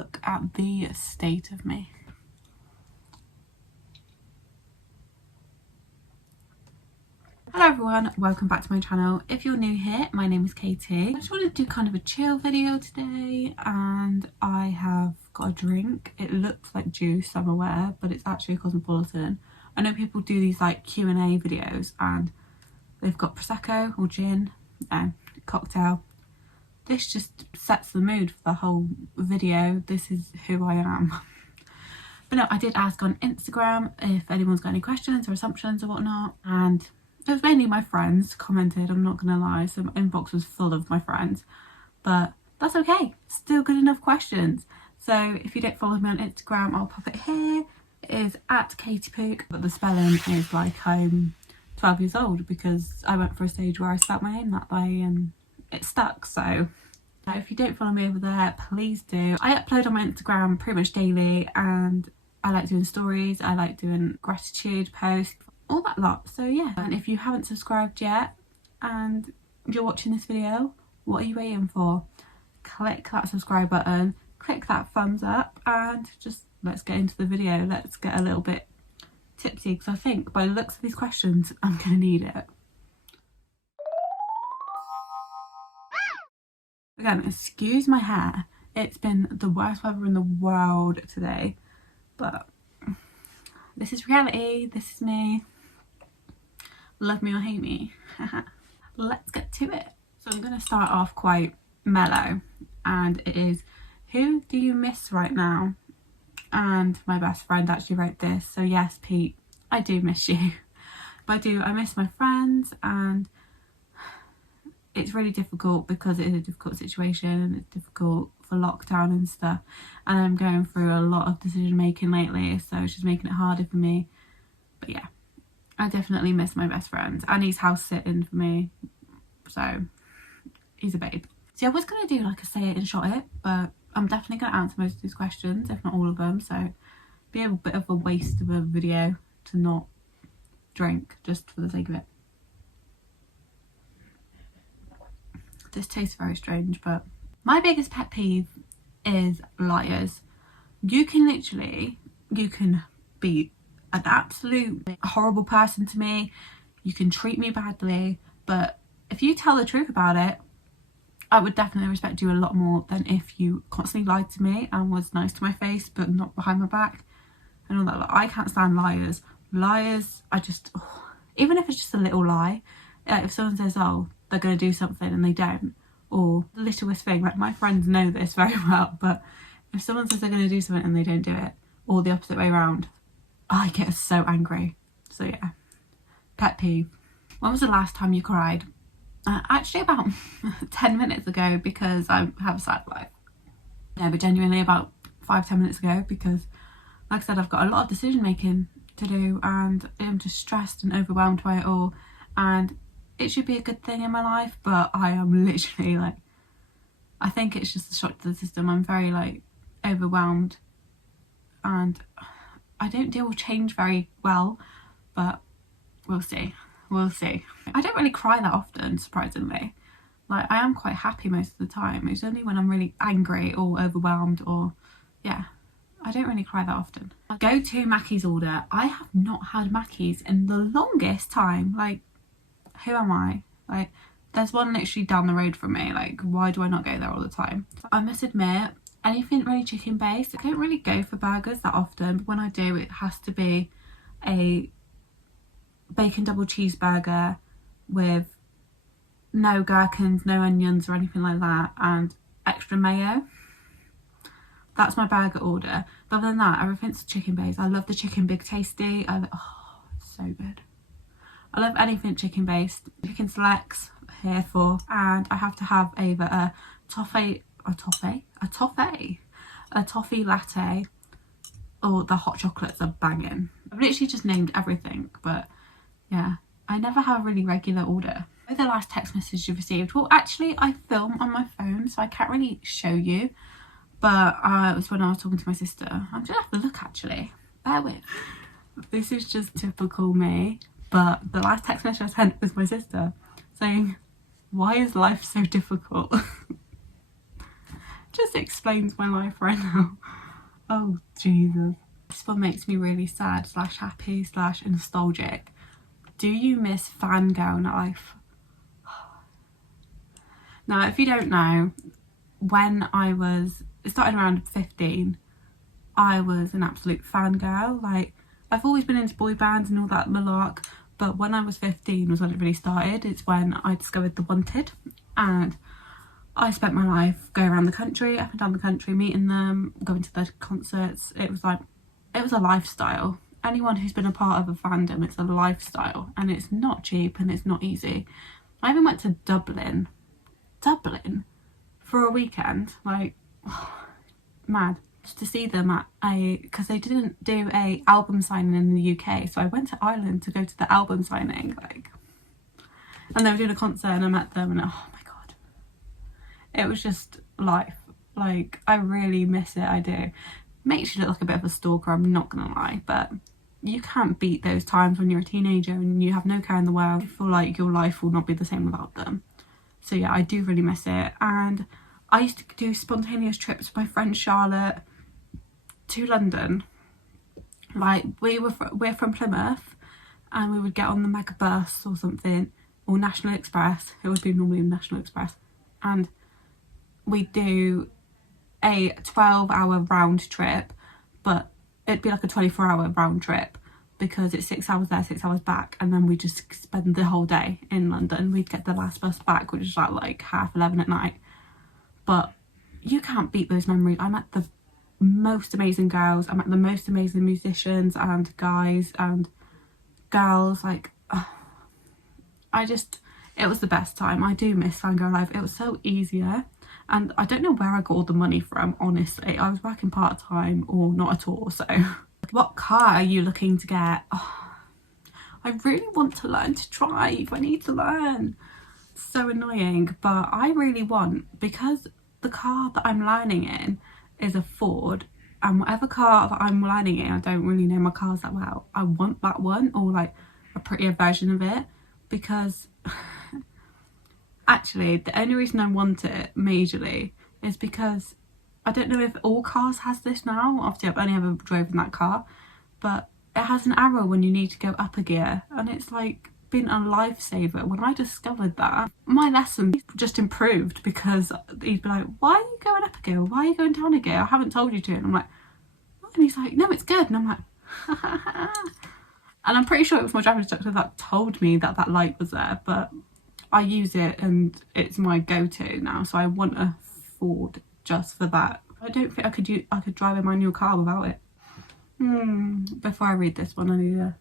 look at the state of me. Hello everyone, welcome back to my channel. If you're new here, my name is Katie. I just wanted to do kind of a chill video today, and I have got a drink. It looks like juice, I'm aware, but it's actually a Cosmopolitan. I know people do these like Q&A videos and they've got Prosecco or gin and cocktail. This just sets the mood for the whole video. This is who I am. But no, I did ask on Instagram if anyone's got any questions or assumptions or whatnot, and it was mainly my friends commented, I'm not gonna lie, so my inbox was full of my friends, but that's okay, still good enough questions. So if you don't follow me on Instagram, I'll pop it here. It is at Katie Pook, but the spelling is like I'm 12 years old because I went for a stage where I spelt my name that way and it stuck. So if you don't follow me over there, please do. I upload on my Instagram pretty much daily, and I like doing stories, I like doing gratitude posts, all that lot. So yeah, and if you haven't subscribed yet and you're watching this video, what are you waiting for? Click that subscribe button, click that thumbs up, and just let's get into the video. Let's get a little bit tipsy, because I think by the looks of these questions I'm gonna need it. Again, excuse my hair, it's been the worst weather in the world today, but this is reality, this is me. Love me or hate me. Let's get to it. So I'm going to start off quite mellow, and it is, who do you miss right now? And my best friend actually wrote this. So yes, Pete, I do miss you. But I miss my friends, and it's really difficult because it is a difficult situation and it's difficult for lockdown and stuff, and I'm going through a lot of decision making lately, so it's just making it harder for me. But yeah, I definitely miss my best friend, and he's house sitting for me, so he's a babe. So I was going to do like a say it and shot it, but I'm definitely going to answer most of these questions, if not all of them, so it'd be a bit of a waste of a video to not drink just for the sake of it. This tastes very strange, but my biggest pet peeve is liars. You can be an absolute horrible person to me, you can treat me badly, but if you tell the truth about it, I would definitely respect you a lot more than if you constantly lied to me and was nice to my face but not behind my back and all that. Like, I can't stand liars. I just, even if it's just a little lie, if someone says, oh, they're going to do something and they don't, or the littlest thing, like my friends know this very well, but if someone says they're going to do something and they don't do it, or the opposite way around, I get so angry. So yeah, pet peeve. When was the last time you cried? Actually about 10 minutes ago, because I have a sad life. No, but genuinely about 5-10 minutes ago, because like I said, I've got a lot of decision making to do and I'm just stressed and overwhelmed by it all, and it should be a good thing in my life, but I am literally like, I think it's just a shock to the system. I'm very like overwhelmed, and I don't deal with change very well, but we'll see. I don't really cry that often, surprisingly. Like, I am quite happy most of the time. It's only when I'm really angry or overwhelmed, or yeah, I don't really cry that often. Go to Mackey's order. I have not had Mackey's in the longest time. Like, who am I? Like, there's one literally down the road from me. Like, why do I not go there all the time? I must admit, anything really chicken based, I don't really go for burgers that often, but when I do, it has to be a bacon double cheeseburger with no gherkins, no onions or anything like that, and extra mayo. That's my burger order. But other than that, everything's chicken based. I love the chicken big tasty. Oh, it's so good. I love anything chicken based. Chicken selects, here for, and I have to have either a toffee latte, or the hot chocolates are banging. I've literally just named everything, but yeah, I never have a really regular order. The last text message you received, well actually I film on my phone so I can't really show you, but it was when I was talking to my sister. I'm gonna have to look actually, bear with. This is just typical me, but the last text message I sent was my sister saying, why is life so difficult? just explains my life right now. Oh Jesus. This one makes me really sad / happy / nostalgic. Do you miss fangirl life? Now, if you don't know, when it started around 15, I was an absolute fangirl. Like, I've always been into boy bands and all that malark, but when I was 15 was when it really started. It's when I discovered The Wanted, and I spent my life going around the country, up and down the country, meeting them, going to their concerts. It was a lifestyle. Anyone who's been a part of a fandom, it's a lifestyle, and it's not cheap and it's not easy. I even went to Dublin for a weekend, like, mad, just to see them because they didn't do a album signing in the UK, so I went to Ireland to go to the album signing, and they were doing a concert and I met them, and oh my god, it was just life. Like, I really miss it. I do. Makes you look like a bit of a stalker, I'm not gonna lie, but you can't beat those times when you're a teenager and you have no care in the world. You feel like your life will not be the same without them. So yeah, I do really miss it. And I used to do spontaneous trips with my friend Charlotte to London. Like, we're from Plymouth, and we would get on the Mega Bus or something, or National Express. It would be normally National Express, and we'd do a 12-hour round trip, but it'd be like a 24-hour round trip because it's 6 hours there, 6 hours back, and then we just spend the whole day in London. We'd get the last bus back, which is like 11:30 at night. But you can't beat those memories. I met the most amazing girls. I met the most amazing musicians and guys and girls. Like, it was the best time. I do miss fangirl life. It was so easier. And I don't know where I got all the money from, honestly. I was working part-time or not at all, so. What car are you looking to get? Oh, I really want to learn to drive. I need to learn. It's so annoying, but I really want, because the car that I'm learning in is a Ford, and whatever car that I'm learning in, I don't really know my cars that well, I want that one, or like a prettier version of it, because actually the only reason I want it majorly is because I don't know if all cars has this now. Obviously I've only ever driven that car, but it has an arrow when you need to go up a gear, and it's like been a lifesaver. When I discovered that, my lesson just improved, because he'd be like, why are you going up a gear? Why are you going down a gear? I haven't told you to. And I'm like, what? And he's like, no, it's good. And I'm like, and I'm pretty sure it was my driving instructor that told me that that light was there, but I use it and it's my go-to now, so I want a Ford just for that. I don't think I could drive a manual car without it. Before I read this one, I need to...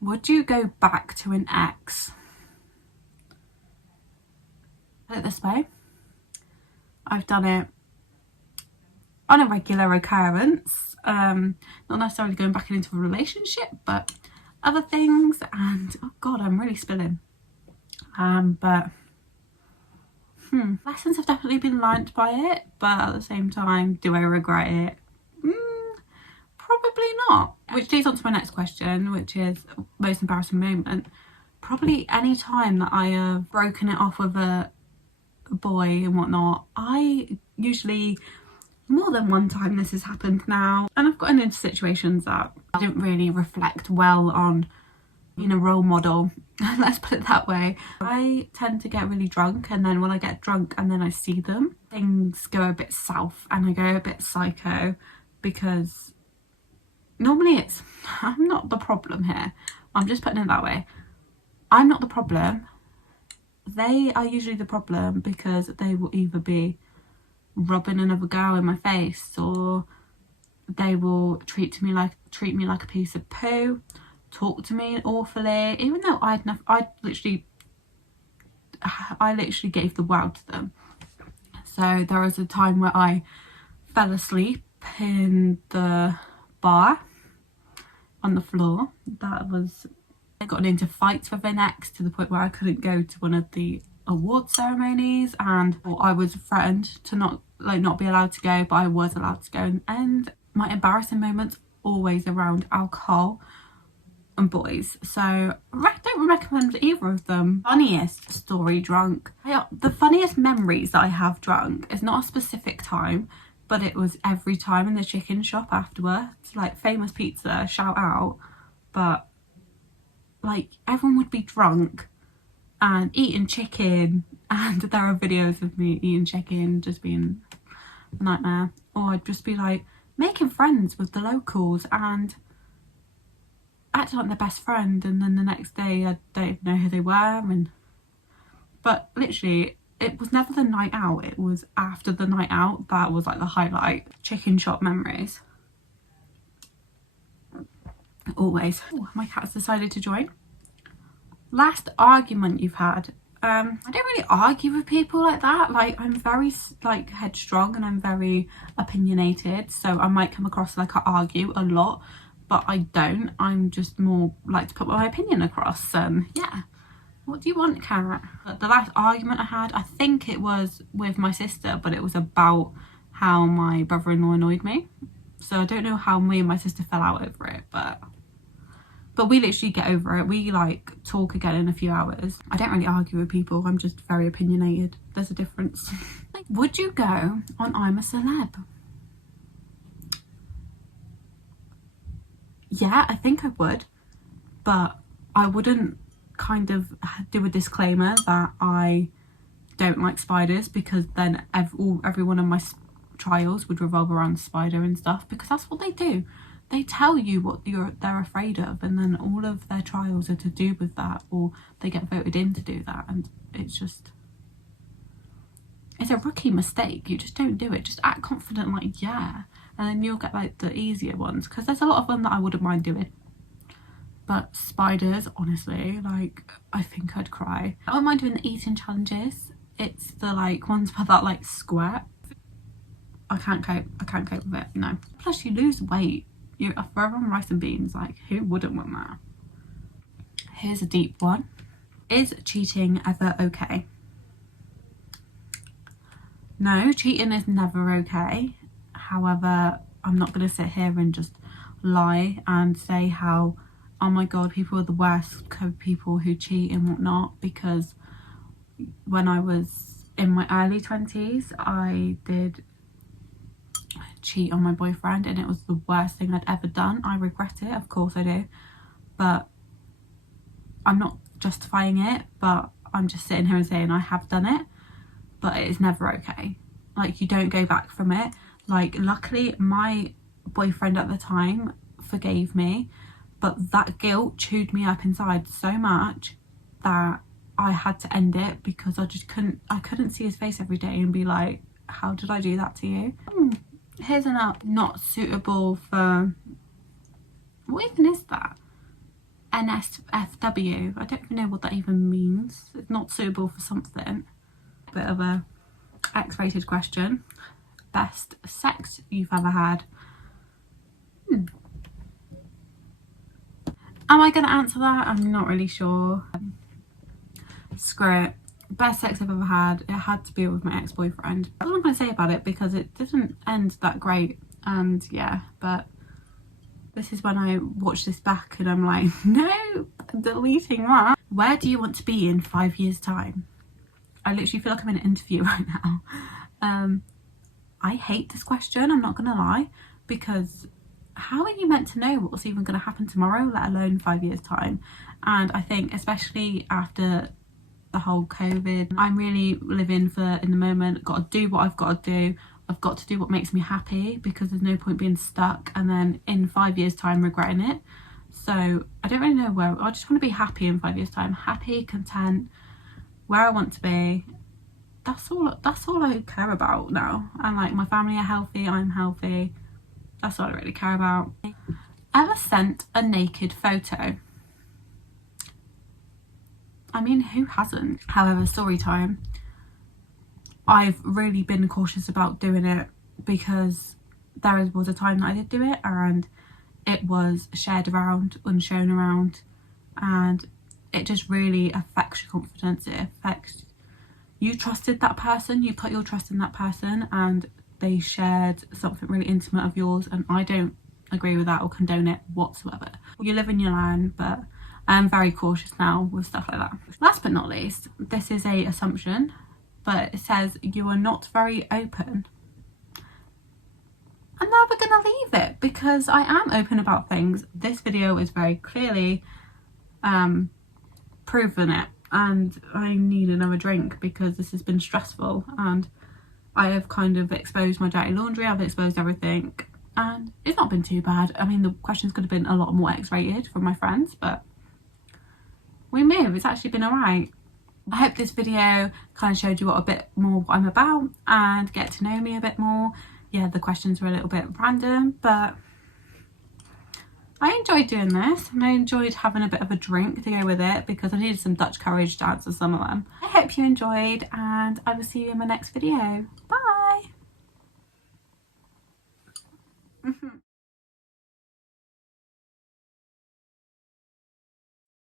Would you go back to an ex? Put it this way. I've done it on a regular occurrence. Not necessarily going back into a relationship, but other things. And oh god, I'm really spilling. Lessons have definitely been learnt by it, but at the same time, do I regret it? Probably not. Which leads on to my next question, which is most embarrassing moment. Probably any time that I have broken it off with a boy and whatnot. I usually, more than one time this has happened now, and I've gotten into situations that I didn't really reflect well on being a role model. Let's put it that way. I tend to get really drunk, and then when I get drunk and then I see them, things go a bit south and I go a bit psycho, because normally I'm not the problem here. I'm just putting it that way. I'm not the problem. They are usually the problem, because they will either be rubbing another girl in my face, or they will treat me like a piece of poo, talk to me awfully, even though I literally gave the world to them. So there was a time where I fell asleep in the bar on the floor. I got into fights with an ex to the point where I couldn't go to one of the award ceremonies, and I was threatened to not be allowed to go, but I was allowed to go. And my embarrassing moments always around alcohol, and boys, so I don't recommend either of them. Funniest story drunk. The funniest memories that I have drunk is not a specific time, but it was every time in the chicken shop afterwards. Like Famous Pizza, shout out. But like everyone would be drunk and eating chicken, and there are videos of me eating chicken just being a nightmare. Or I'd just be like making friends with the locals and acting like their best friend, and then the next day I don't even know who they were. But literally it was never the night out, it was after the night out that was like the highlight. Chicken shop memories. Always. Ooh, my cat's decided to join. Last argument you've had. I don't really argue with people like that. Like I'm very like headstrong and I'm very opinionated, so I might come across like I argue a lot, but I don't. I'm just more like to put my opinion across. Yeah. What do you want, cat? The last argument I had, I think it was with my sister, but it was about how my brother-in-law annoyed me. So I don't know how me and my sister fell out over it, but we literally get over it. We like talk again in a few hours. I don't really argue with people. I'm just very opinionated. There's a difference. Would you go on I'm a Celeb? Yeah, I think I would, but I wouldn't kind of do a disclaimer that I don't like spiders, because then every one of my trials would revolve around spider and stuff, because that's what they do. They tell you what they're afraid of, and then all of their trials are to do with that, or they get voted in to do that, and it's a rookie mistake. You just don't do it. Just act confident, like yeah, and then you'll get like the easier ones, because there's a lot of them that I wouldn't mind doing. But spiders, honestly, like I think I'd cry. I don't mind doing the eating challenges. It's the like ones where that like squirt. I can't cope with it, no. Plus you lose weight. You're forever on rice and beans, like who wouldn't want that? Here's a deep one. Is cheating ever okay? No, cheating is never okay. However, I'm not going to sit here and just lie and say how, oh my god, people are the worst people who cheat and whatnot, because when I was in my early 20s, I did cheat on my boyfriend and it was the worst thing I'd ever done. I regret it, of course I do, but I'm not justifying it, but I'm just sitting here and saying I have done it, but it is never okay. Like you don't go back from it. Like luckily my boyfriend at the time forgave me, but that guilt chewed me up inside so much that I had to end it, because I couldn't see his face every day and be like, how did I do that to you? Here's an app not suitable for, what even is that? NSFW. I don't even know what that even means. It's not suitable for something. Bit of a X-rated question. Best sex you've ever had? Am I going to answer that? I'm not really sure. Screw it. Best sex I've ever had, it had to be with my ex-boyfriend. I was not going to say about it because it didn't end that great, and yeah, but this is when I watch this back and I'm like, no, deleting that. Where do you want to be in 5 years time? I literally feel like I'm in an interview right now. I hate this question, I'm not gonna lie, because how are you meant to know what's even going to happen tomorrow, let alone 5 years time? And I think especially after the whole COVID, I'm really living for in the moment. Got to do what I've got to do. I've got to do what makes me happy, because there's no point being stuck and then in 5 years time regretting it. So I don't really know where. I just want to be happy in 5 years time, happy, content, where I want to be. That's all I care about now. And like my family are healthy, I'm healthy. That's all I really care about. Ever sent a naked photo? I mean, who hasn't? However, story time. I've really been cautious about doing it, because there was a time that I did do it and it was shared around and shown around, and it just really affects your confidence. It affects, you trusted that person, you put your trust in that person, and they shared something really intimate of yours, and I don't agree with that or condone it whatsoever. You live and you learn, but I'm very cautious now with stuff like that. Last but not least, this is a assumption, but it says you are not very open. I'm never gonna leave it because I am open about things. This video is very clearly proven it, and I need another drink because this has been stressful and I have kind of exposed my dirty laundry, I've exposed everything, and it's not been too bad. I mean, the questions could have been a lot more X-rated from my friends, but we move. It's actually been alright. I hope this video kind of showed you a bit more what I'm about and get to know me a bit more. Yeah, the questions were a little bit random, but I enjoyed doing this and I enjoyed having a bit of a drink to go with it because I needed some Dutch courage to answer some of them. I hope you enjoyed and I will see you in my next video. Bye!